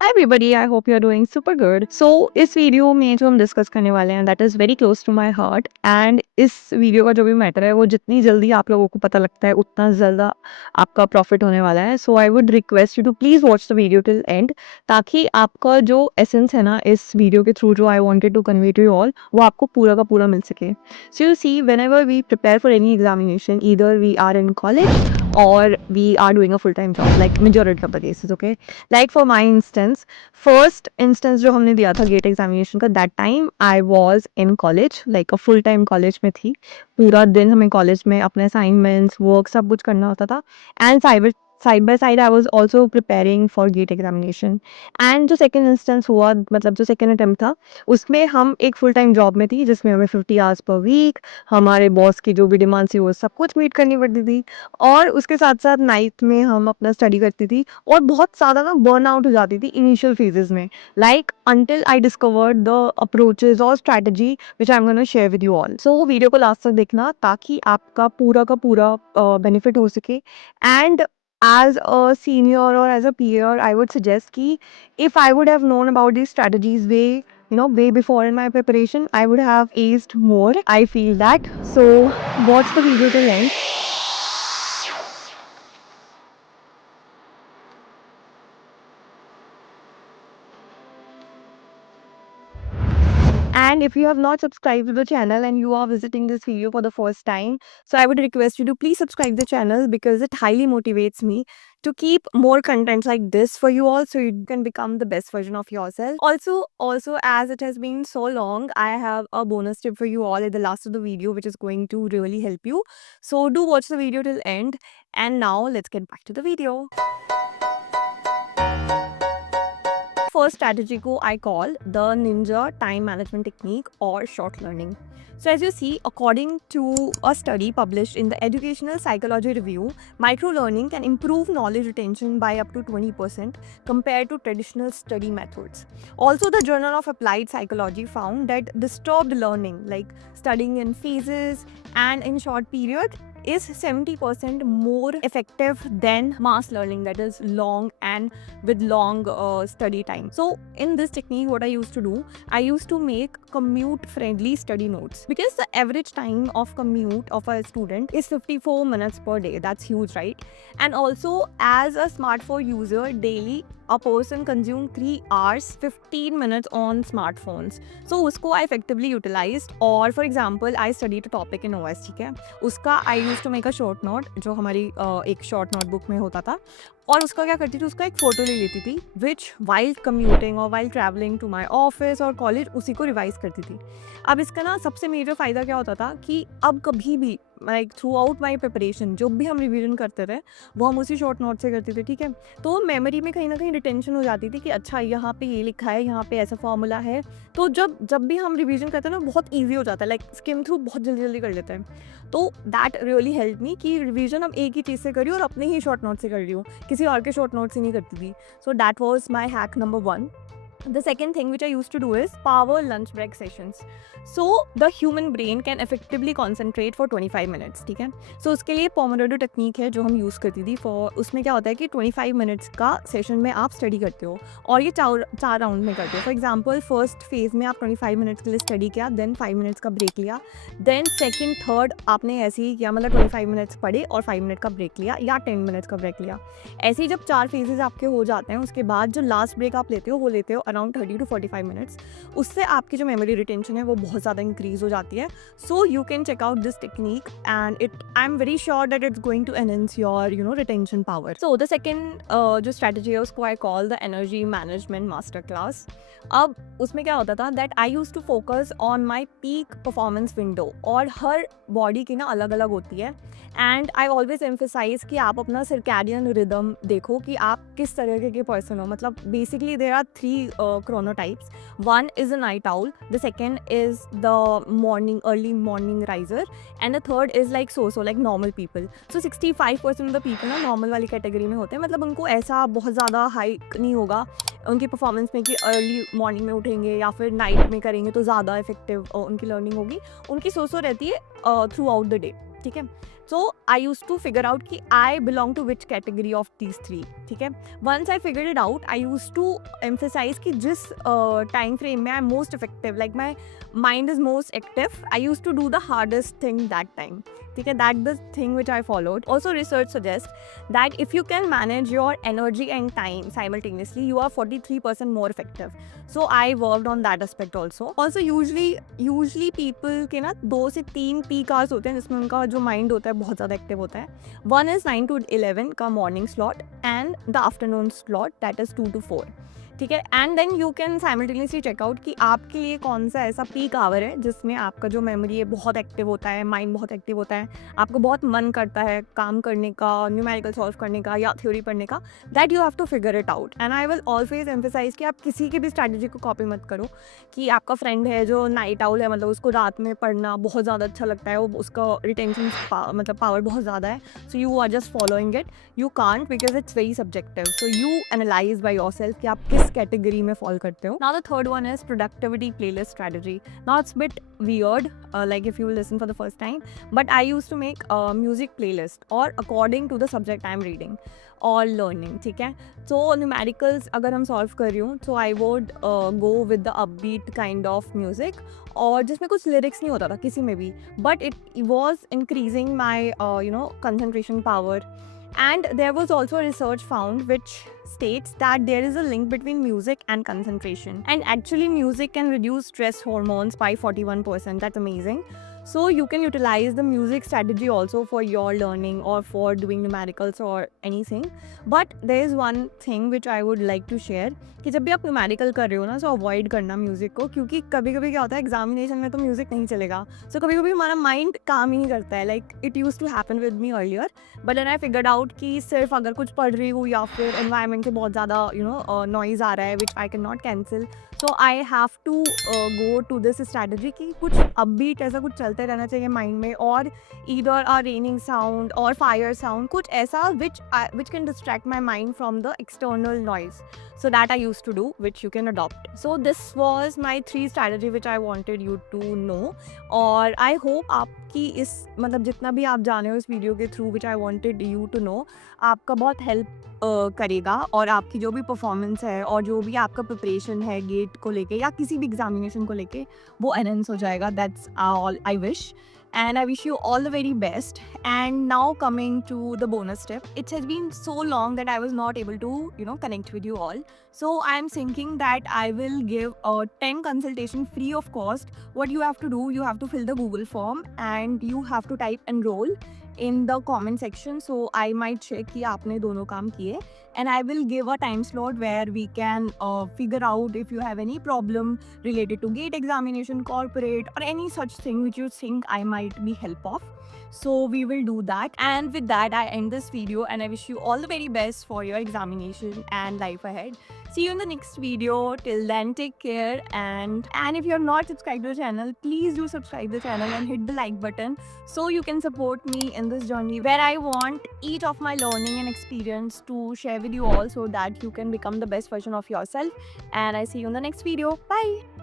Hi everybody, I hope you are doing super good. So इस video में जो हम डिस्कस करने वाले हैं that is very close to my heart. And इस वीडियो का जो भी मैटर है वो जितनी जल्दी आप लोगों को पता लगता है उतना ज़्यादा आपका प्रॉफिट होने वाला है। So I would request you to please watch the video till end, ताकि आपका जो एसेंस है ना इस वीडियो के थ्रू जो I wanted to convey to you all, वो आपको पूरा का पूरा मिल सके। So you see, whenever we prepare for any examination, either we are in college or we are doing a full-time job, like majority of the cases, okay? Like for my instance, first instance जो हमने दिया था gate examination का, that time I was in college, like a full time college में थी। पूरा दिन हमें कॉलेज में अपने असाइनमेंट्स वर्क सब कुछ करना होता था। And side by side I was also preparing for GATE examination. And जो सेकंड इंस्टेंस हुआ, मतलब जो सेकंड अटेम्प्ट था, उसमें हम एक फुल टाइम जॉब में थी जिसमें हमें 50 आवर्स पर वीक हमारे बॉस की जो भी डिमांड्स थी वो सब कुछ मीट करनी पड़ती थी। और उसके साथ साथ नाइट में हम अपना स्टडी करती थी और बहुत ज़्यादा ना बर्न आउट हो जाती थी इनिशियल फेजेस में, like until I discovered the approaches और strategy which I am gonna share with you all. So video को लास्ट तक देखना ताकि आपका पूरा का पूरा बेनिफिट हो सके। And as a senior or as a peer, I would suggest ki if I would have known about these strategies way before in my preparation, I would have aced more. I feel that. So watch the video till end. And if you have not subscribed to the channel and you are visiting this video for the first time, so I would request you to please subscribe the channel because it highly motivates me to keep more content like this for you all, so you can become the best version of yourself. Also, as it has been so long, I have a bonus tip for you all at the last of the video which is going to really help you. So do watch the video till end. And now let's get back to the video. First strategy ko I call the ninja time management technique or short learning. So as you see, according to a study published in the Educational Psychology Review, micro-learning can improve knowledge retention by up to 20% compared to traditional study methods. Also, the Journal of Applied Psychology found that disturbed learning, like studying in phases and in short periods, is 70% more effective than mass learning, that is long and with long study time. So in this technique, what I used to do, I used to make commute friendly study notes, because the average time of commute of a student is 54 minutes per day. That's huge, right? And also, as a smartphone user, daily a person consume 3 hours 15 minutes on smartphones. So usko I effectively utilized. Or for example, I studied a topic in OS, ठीक है, उसका I used to make a short note जो हमारी एक short notebook में होता था, और उसका क्या करती थी, उसका एक फ़ोटो ले लेती थी विच वाइल कम्यूटिंग और while travelling to my office और कॉलेज उसी को रिवाइज करती थी। अब इसका ना सबसे मेजर फ़ायदा क्या होता था कि अब कभी भी like through out my preparation जो भी हम रिवीजन करते थे वो हम उसी शॉर्ट नोट से करते थे, ठीक है। तो मेमोरी में कहीं ना कहीं रिटेंशन हो जाती थी कि अच्छा यहाँ पे ये लिखा है, यहाँ पे ऐसा फॉर्मूला है। तो जब भी हम रिवीजन करते हैं ना बहुत ईजी हो जाता है, लाइक स्किम थ्रू बहुत जल्दी जल्दी कर लेते हैं। तो दैट रियली हेल्प मी कि रिवीजन अब एक ही चीज़ से करी और अपने ही शॉर्ट नोट से कर रही हूँ, किसी और के शॉर्ट नोट से नहीं करती थी। So that was my hack number 1. The second thing which I used to do is power lunch break sessions. So the human brain can effectively concentrate for 25 minutes, ठीक है। So उसके लिए पोमोडोरो टेक्निक है जो हम यूज़ करती थी फॉर, उसमें क्या होता है कि 25 मिनट्स का सेशन में आप स्टडी करते हो और ये चार राउंड में करते हो। फॉर एग्जाम्पल फर्स्ट फेज में आप 25 मिनट्स के लिए स्टडी किया, देन 5 मिनट्स का ब्रेक लिया, देन सेकेंड थर्ड आपने ऐसे ही किया, मतलब 25 मिनट्स पढ़े और 5 मिनट का ब्रेक लिया या 10 मिनट्स का ब्रेक लिया। ऐसे ही जब 4 फेजेज आपके हो जाते हैं उसके बाद जो लास्ट ब्रेक आप लेते हो वो लेते हो अराउंड 30 to 45 मिनट्स। उससे आपकी जो मेमोरी रिटेंशन है वो बहुत ज़्यादा इंक्रीज हो जाती है। So you can check out this technique and I am very sure that it's going to enhance your retention power. So the second जो स्ट्रैटेजी है उसको I call the energy management master class. अब उसमें क्या होता था that I use to focus on my peak performance window, और हर बॉडी की ना अलग अलग होती है। एंड आई ऑलवेज एम्फेसाइज कि आप अपना सर्कैडियन रिदम देखो कि आप किस तरह के पर्सन हो। मतलब basically there are 3 chronotypes. One is a night owl, the second is the early morning riser, and the third is like like normal people. So 65% of the people ना normal वाली कैटेगरी में होते हैं, मतलब उनको ऐसा बहुत ज़्यादा हाइक नहीं होगा उनकी परफॉर्मेंस में कि अर्ली मॉर्निंग में उठेंगे या फिर नाइट में करेंगे तो ज़्यादा इफेक्टिव उनकी लर्निंग होगी। उनकी रहती है थ्रू आउट द डे, ठीक है। So I used to figure out कि I belong to which category of these three. ठीक है. Once I figured it out, I used to emphasize कि जिस time frame में I'm most effective, like my mind is most active, I used to do the hardest thing that time. ठीक है. That's the thing which I followed. Also, research suggests that if you can manage your energy and time simultaneously, you are 43% more effective. So I worked on that aspect also. Also, usually people के ना 2 से 3 peak hours होते हैं जिसमें उनका जो mind होता है बहुत ज़्यादा active होता है. One is 9 to 11 का morning slot and the afternoon slot, that is 2 to 4. ठीक है. And then you can simultaneously check out कि आपके लिए कौन सा ऐसा पीक आवर है जिसमें आपका जो मेमोरी है बहुत एक्टिव होता है, माइंड बहुत एक्टिव होता है, आपको बहुत मन करता है काम करने का, न्यूमेरिकल सॉल्व करने का या थ्योरी पढ़ने का. That you have to figure it out. And I will always emphasise कि आप किसी की भी स्ट्रैटेजी को कॉपी मत करो. कि आपका फ्रेंड है जो नाइट आउल है, मतलब उसको रात में पढ़ना बहुत ज़्यादा अच्छा लगता है, वो उसका रिटेंशन मतलब पावर बहुत ज़्यादा है, so you are just following it. You can't, because it's very subjective. So you analyse by yourself कि आप किस कैटेगरी में फॉल करते हो. Now the third one is productivity playlist strategy. Now it's bit weird, like if you listen for the first time, but I used to make a music playlist or according to the subject I am reading or learning. ठीक है. So numericals अगर हम solve कर रही हूँ, so I would go with the upbeat kind of music और जिसमें कुछ lyrics नहीं होता था किसी में भी, but it was increasing my concentration power. And there was also research found which states that there is a link between music and concentration. And actually music can reduce stress hormones by 41%. That's amazing. So you can utilize the music strategy also for your learning or for doing numericals or anything. But there is one thing which I would like to share कि जब भी आप न्यूमेरिकल कर रहे हो ना, सो अवॉइड करना म्यूज़िक को, क्योंकि कभी कभी क्या होता है एग्जामिनेशन में तो म्यूज़िक नहीं चलेगा. सो कभी कभी हमारा माइंड काम ही नहीं करता है. Like it use to happen with me earlier, but then I figured out कि सिर्फ अगर कुछ पढ़ रही हूँ या फिर एनवायरनमेंट से बहुत ज़्यादा नॉइज़ आ रहा है which I can not cancel, so I have to go to this strategy कि कुछ अपबीट ऐसा कुछ चलते रहना चाहिए माइंड में, और ईदर अ रेनिंग साउंड और फायर साउंड, कुछ ऐसा which can distract my mind from the external noise. So that I used to do, which you can adopt. So this was my 3 strategy which I wanted you to know. और I hope आपकी इस मतलब जितना भी आप जाने हो इस वीडियो के through which I wanted you to know, आपका बहुत हेल्प करेगा और आपकी जो भी परफॉर्मेंस है और जो भी आपका प्रिपरेशन है गेट को लेके या किसी भी एग्जामिनेशन को लेके वो एनहेंस हो जाएगा. That's all I wish. And I wish you all the very best. And now coming to the bonus step, it has been so long that I was not able to connect with you all. So I'm thinking that I will give a 10 consultation free of cost. What you have to do, you have to fill the Google form and you have to type enroll in the comment section. So I might check कि आपने दोनों काम किए, and I will give a time slot where we can figure out if you have any problem related to GATE examination, corporate, or any such thing which you think I might be help of. So we will do that. And with that, I end this video and I wish you all the very best for your examination and life ahead. See you in the next video. Till then, take care. And if you're not subscribed to the channel, please do subscribe the channel and hit the like button so you can support me in this journey where I want each of my learning and experience to share with you all so that you can become the best version of yourself. And I see you in the next video. Bye.